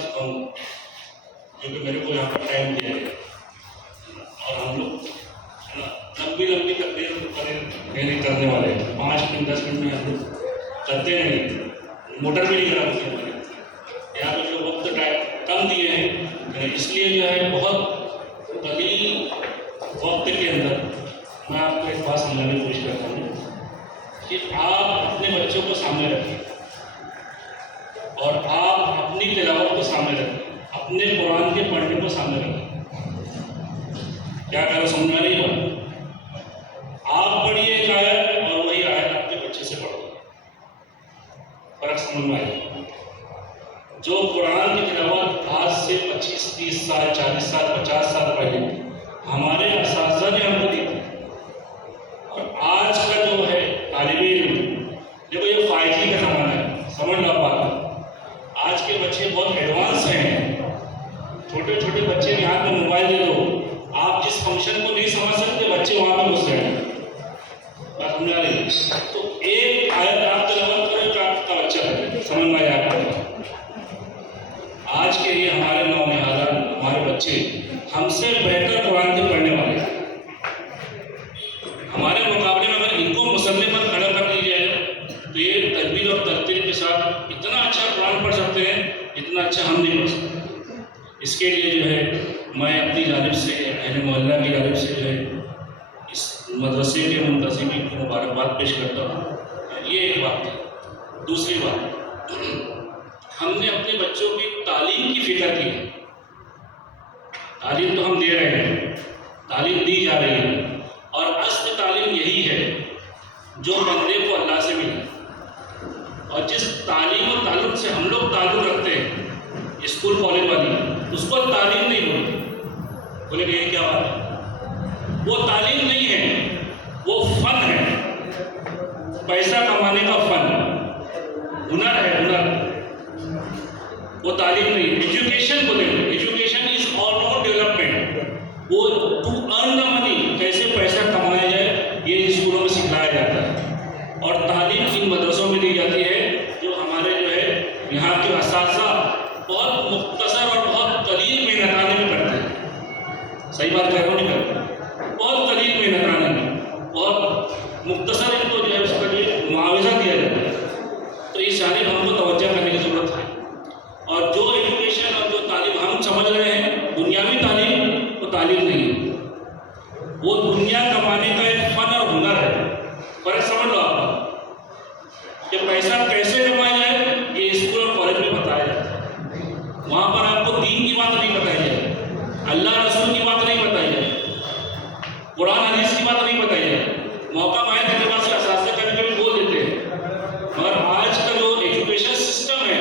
سکھاؤں کیونکہ میرے کو یہاں پر ٹائم دیا ہے اور ہم لوگ لمبی تقریر نہیں کرنے والے 5 منٹ 10 منٹ میں ہم لوگ کرتے نہیں، موٹر بھی نہیں خراب ہوتی ہماری یہاں پہ جو وقت کم دیے ہیں، اس لیے جو ہے بہت قلیل وقت کے اندر میں آپ کو ایک بات سمجھانے کی کوشش کرتا ہوں کہ آپ اپنے بچوں کو سامنے رکھیں اور آپ اپنی تلاوت کو سامنے رکھیں، اپنے قرآن کے پڑھنے کو سامنے رکھیں۔ کیا کرو سمجھ میں نہیں ہوا؟ آپ پڑھیے ایک آیت اور وہی آیت آپ کے بچے سے پڑھو، فرق سمجھ میں آئے۔ جو قرآن کی تلاوت آج سے 25 30 سال 40 سال 50 سال پہلے ہمارے اساتذہ نے ہم کو دی تھی، اور آج کا جو ہے طالب علم، دیکھو یہ 5G کا زمانہ ہے، سمجھ لو بات، آج کے بچے بہت ایڈوانس ہیں، چھوٹے چھوٹے بچے کے ہاتھ میں موبائل دے دو، آپ جس فنکشن کو نہیں سمجھ سکتے بچے وہاں پہ گھس رہے ہیں، بات سمجھ آ رہی؟ تو ایک آیت آپ تلاوت کریں تو آپ کا بچہ سمجھ میں آیا آپ کو۔ آج کے یہ ہمارے نونہالان ہمارے بچے ہم سے بہتر قرآن کے پڑھنے والے ہیں، ہمارے مقابلے میں اگر ان کو مصنف پر کھڑا کر دی جائے تو یہ تجوید اور ترتیل کے ساتھ اتنا اچھا قرآن پڑھ سکتے ہیں اتنا اچھا ہم نہیں پڑھ سکتے۔ اس کے لیے جو ہے میں اپنی جانب سے اہل محلہ کی جانب سے جو ہے اس مدرسے کے منتظمین کو مبارکباد پیش کرتا ہوں۔ یہ ایک بات ہے۔ دوسری بات، ہم نے اپنے بچوں کی تعلیم کی فکر کی ہے، تعلیم تو ہم دے رہے ہیں، تعلیم دی جا رہی ہے، اور اصل تعلیم یہی ہے جو بندے کو اللہ سے ملے، اور جس تعلیم و تعلق سے ہم لوگ تعلق رکھتے ہیں اسکول کالج والی، اس کو تعلیم نہیں بولتے، بولے کہ یہ کیا بات ہے؟ وہ تعلیم نہیں ہے، وہ فن ہے، پیسہ کمانے کا فن، ہنر ہے، ہنر، وہ تعلیم نہیں۔ ایجوکیشن بولے، education is all round development, وہ ٹو ارن دا منی، کیسے پیسہ کمایا جائے یہ اسکولوں میں سکھلایا جاتا ہے، اور تعلیم ان مدرسوں میں دی جاتی ہے جو ہمارے جو ہے یہاں کے اساتذہ بہت مختصر اور بہت قلیل محنتانے میں کرتے ہیں۔ صحیح بات کہہ رہا ہوں نہیں کہہ رہا؟ بہت قلیل محنتانے میں، بہت مختصر ان کو جو ہے اس کا جو معاوضہ دیا جاتا ہے، تو اس جانب ہم کو توجہ کرنے کی ضرورت ہے۔ اور جو ایجوکیشن اور جو تعلیم ہم سمجھ رہے ہیں دنیاوی تعلیم، وہ تعلیم نہیں ہے، وہ دنیا کمانے کا ایک فن اور ہنر ہے۔ فرق سمجھ لو آپ کہ پیسہ کیسے کمایا جائے یہ اسکول اور کالج میں بتایا جاتا ہے، وہاں پر آپ کو دین کی بات نہیں بتائی جائے، اللہ رسول کی بات نہیں بتائی جائے، قرآن حدیث کی بات نہیں بتائی جائے۔ موقع پائے میرے پاس اساتذہ کبھی کبھی بول دیتے ہیں، مگر آج کا جو ایجوکیشن سسٹم ہے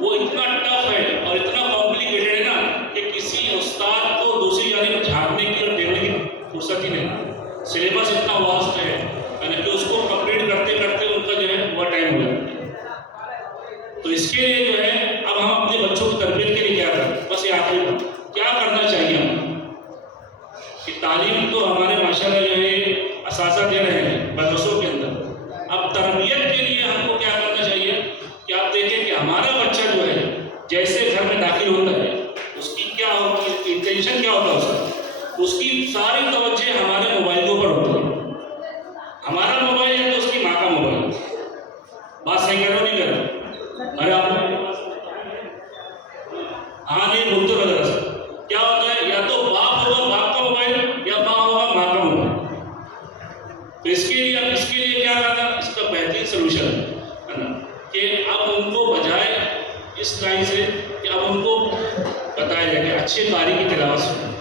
وہ اتنا ٹف ہے اور اتنا کمپلیکیٹڈ ہے نا کہ کسی استاد کو دوسری جانب جھانکنے کی اور دیکھنے کی فرصت ہی نہیں، سلیبس اتنا واسٹ ہے کہ اس کو کمپلیٹ کرتے کرتے ان کا جو ہے اوور ٹائم ہو جاتا ہے۔ تو اس کے لیے جو ہے اب ہم اپنے بچوں کی تربیت کے لیے کیا کریں؟ بس یہ آخری بات، کیا کرنا چاہیے ہم کہ تعلیم تو ہمارے ماشاءاللہ جو ہے اساتذہ دے رہے ہیں مدرسوں کے اندر، اب تربیت کے لیے ہم کو کیا کرنا چاہیے کہ آپ دیکھیں کہ ہمارا بچہ جو ہے جیسے گھر میں داخل ہوتا ہے اس کی کیا ہوتی ہے، انٹینشن کیا ہوتا ہے، اس کی ساری توجہ ہمارے موبائل کے اوپر ہوتی ہے۔ ہمارا موبائل ہے تو اس کی ماں کا موبائل، بات صحیح کر رہا ہو نہیں کر رہا؟ ارے آپ ہاں نہیں بولتے وغیرہ سے کیا ہوتا ہے، یا تو باپ ہوگا باپ کا موبائل یا ماں ہوگا ماں کا موبائل۔ تو اس کے لیے کیا کرنا، اس کا بہترین سلوشن ہے نا کہ اب ان کو بجائے اس لائن سے کہ اب ان کو بتایا جائے کہ اچھے قاری کی تلاوت سنیں،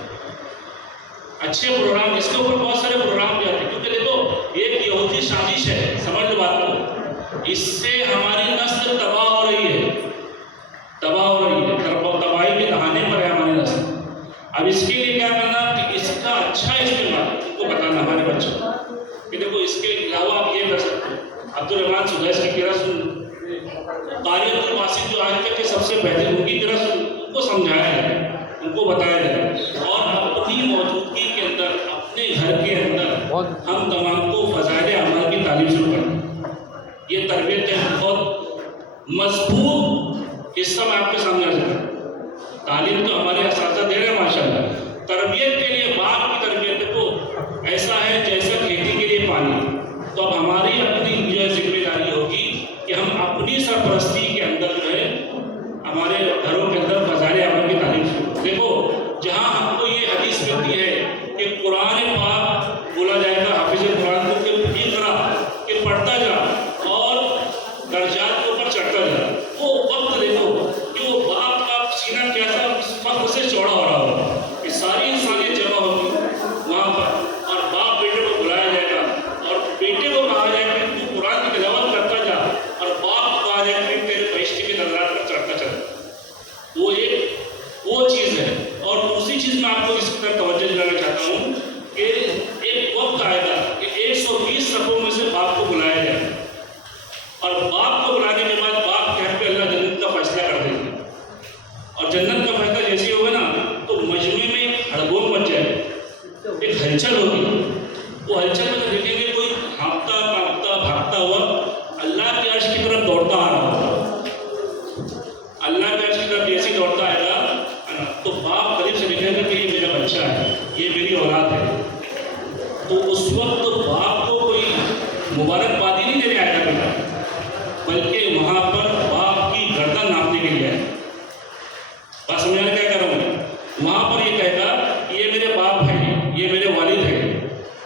اچھے پروگرام، اس کے اوپر بہت سارے پروگرام بھی آتے ہیں، کیونکہ دیکھو ایک یہودی سازش ہے، سمجھ لو بات کو، اس سے ہماری نسل تباہ ہو رہی ہے، تباہی کے دہانے پر ہے ہماری نسل۔ اب اس کے لیے کیا کرنا کہ اس کا اچھا استعمال ان کو بتانا ہمارے بچوں کو کہ دیکھو اس کے علاوہ آپ یہ کر سکتے ہیں، عبدالرحمٰن سدیس کی قرأت سن، قاری عبدالواسط جو آج تک کے سب سے بہترین، ان کی قرأت سن، ان کو سمجھایا جائے، ان کو بتایا جائے، اور اپنی موجودگی کے اندر اپنے گھر کے اندر ہم تمام کو فضائل اعمال کی تعلیم شروع کریں۔ یہ تربیت کا بہت مضبوط حصہ میں آپ کے سامنے آ سکتا ہوں۔ تعلیم تو ہمارے اساتذہ دے رہے ہیں ماشاء اللہ. تربیت کے لیے باپ کی تربیت کو ایسا ہے جیسا کھیتی کے لیے پانی. تو اب ہماری اپنی جو ہے ذمہ داری ہوگی کہ ہم اپنی سرپرستی کے اندر جو ہے ہمارے گھروں کے اندر فضائل عمل کی تعلیم شروع. دیکھو جہاں ہم کو یہ حدیث ملتی ہے کہ قرآن پاک بولا جائے گا حافظ قرآن کو کہ اقرا کہ پڑھتا جا اور درجات کے اوپر چڑھتا جا. وہ وقت دیکھو کہ وہ باپ کا سینہ کیسا فخر سے چوڑا ہو رہا ہوگا کہ ساری انسانیت جمع ہوگی وہاں پر اور باپ بیٹے کو بلایا جائے گا اور بیٹے کو کہا جائے گا کہ تو قرآن کی تلاوت کرتا جا اور باپ کو کہا جائے گا کہ تیرے فرشتے کے درجات پر چڑھتا چل. وہ چیز ہے. اور دوسری چیز میں آپ کو اس کی طرف توجہ دلانا چاہتا ہوں کہ ایک وقت آئے گا کہ 120 صفوں میں سے باپ کو بلایا جائے اور باپ کو بلانے کے بعد باپ کہہ پہ اللہ جنت کا فیصلہ کر دیں گے. اور جنت کا فیصلہ جیسے ہوگا نا تو مجمع میں ہڑبول مچ جائے, ایک ہلچل ہوگی. وہ ہلچل میں دیکھیں گے کوئی ہانپتا کانپتا بھاگتا ہوا اللہ کے عرش کی طرف دوڑتا آ رہا ہوگا. اللہ کے عرش کی طرف جیسے دوڑتا آئے گا تو باپ قریب سے دیکھے گا کہ یہ میرا بچہ ہے, یہ میری اولاد ہے. تو اس وقت باپ کو کوئی مبارکبادی نہیں دینے آئے گا بیٹا, بلکہ وہاں پر باپ کی گردن ناپنے کے لیے ہے. بات سمجھانے کیا کہہ رہا ہوں. وہاں پر یہ کہے گا کہ یہ میرے باپ ہیں, یہ میرے والد ہیں.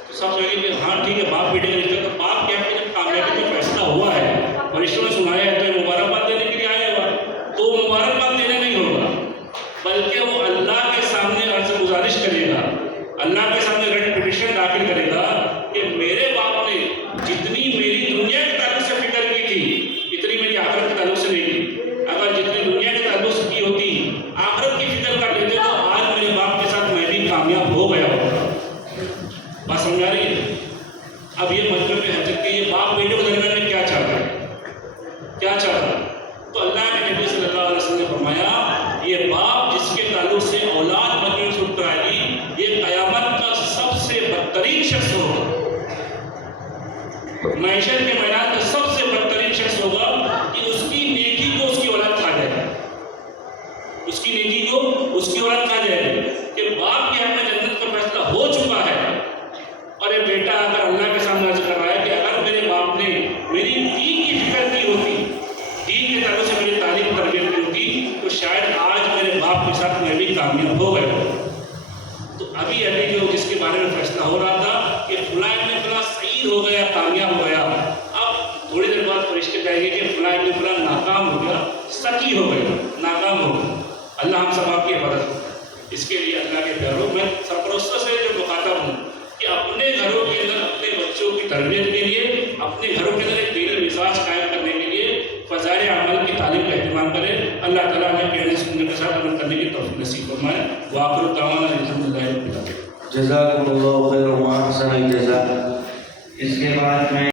تو سب کہیں گے کہ ہاں ٹھیک ہے باپ بیٹے کا رشتہ. تو باپ کیا کہ جب کامیابی کا فیصلہ ہوا ہے فرشتوں نے سنایا ہے تو مبارکباد دینے کے لیے آیا ہوا, تو مبارکباد دینے نہیں ہوگا بلکہ وہ اللہ کے سامنے عرض گزارش کرے گا, اللہ کے سامنے ریٹ پٹیشن داخل کرے گا کہ میرے باپ نے جتنی میری دنیا کے تعلق سے فکر کی تھی اتنی میری آخرت کے تعلق سے نہیں کی. اگر جتنی دنیا کے تعلق سے کی ہوتی آخرت کی فکر کر لیتے تو آج میرے باپ کے ساتھ میں بھی کامیاب ہو گیا ہوتا. بات سمجھا رہی ہے. اب یہ مطلب ہے کہ یہ باپ بیٹے کو درمیان میں کیا چاہتا ہے. تو اللہ کے نبی صلی اللہ علیہ وسلم نے فرمایا یہ باپ جس کے تعلق سے اولاد مجموعی سے اٹھ آئے گی یہ قیامت کا سب سے بدترین شخص ہوگا. معیشت کے میدان کا سب سے بدترین شخص ہوگا کہ اس کی نیکی کو اس کی اولاد کھا جائے گی. اس کی نیکی کو اس کی اولاد کھا جائے گی. کہ باپ کے حق میں جنت کا فیصلہ ہو چکا ہے اور یہ بیٹا اگر اللہ کے سامنے عرض کر رہا ہے کہ اگر میرے باپ نے میری دین کی فکر کی ہوتی, دین کے تعلق سے میری تعلیم تربیت کی ہوتی تو شاید آج میرے باپ کے ساتھ میں بھی کامیاب ہو گیا. تو ابھی جو جس کے بارے میں فیصلہ ہو رہا تھا کہ فلاں ابن فلاں سعید ہو گیا, کامیاب ہو گیا, اب تھوڑی دیر بعد فرشتے کہیں گے کہ فلاں ابن فلاں ناکام ہو گیا, سکی ہو گیا, ناکام ہو گیا. اللہ ہم سب آپ کی حفاظت کرے. اس کے لیے اللہ کے پیاروں میں سرپرستوں سے جو مخاطب ہوں کہ اپنے گھروں کے اندر اپنے بچوں کی تربیت کے لیے, اپنے گھروں کے اندر ایک دینی مزاج قائم کرنے کے لیے فضائل عمل کی تعلیم کا اہتمام کریں. اللہ تعالیٰ نے کہنے سننے کے ساتھ عمل کرنے کی توفیق نصیب فرمائے. وآخر دعوانا الحمدللہ رب العالمین. جزاکم اللہ خیر و احسن الجزاء. اس کے بعد میں